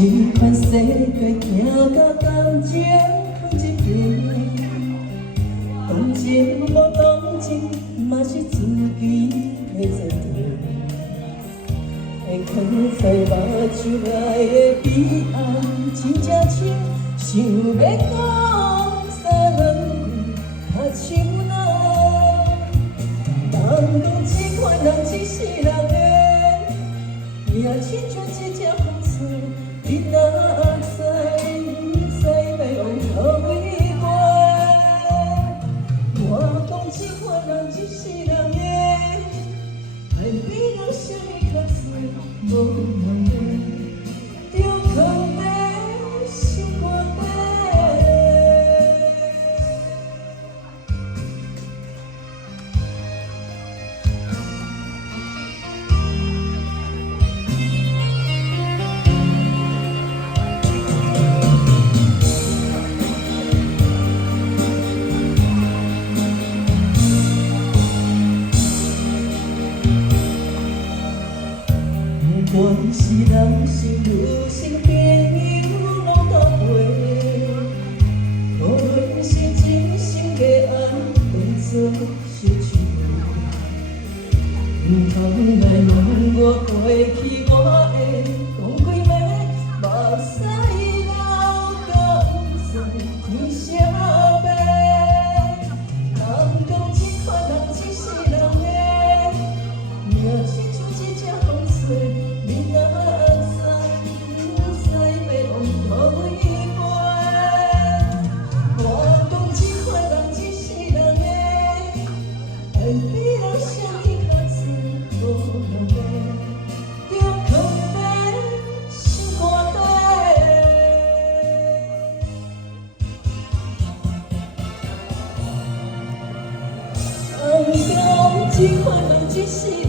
款世界行到感情放一边，同情无同情，嘛是自己的决定。会藏在目睭内的悲哀，真正深，想要讲三两句，较手难。人讲这款人一世人的，也亲像一只风吹。 你哪知，不知要往何位飞？我讲这款人一世人的，爱比人啥物较水，无问题，着靠要想看底。关是人生女性朋友拢搭配，无论是真心的爱，当作收场。唔通来问我过去，我会讲几暝，目屎流到不知天啥白。人讲这款人一世人的，命亲像一只风吹。 你哪知，不知要往何位飞？我讲这款人一世人的，爱比人啥物较水，无问题，着靠要想看底。人讲这款人一世。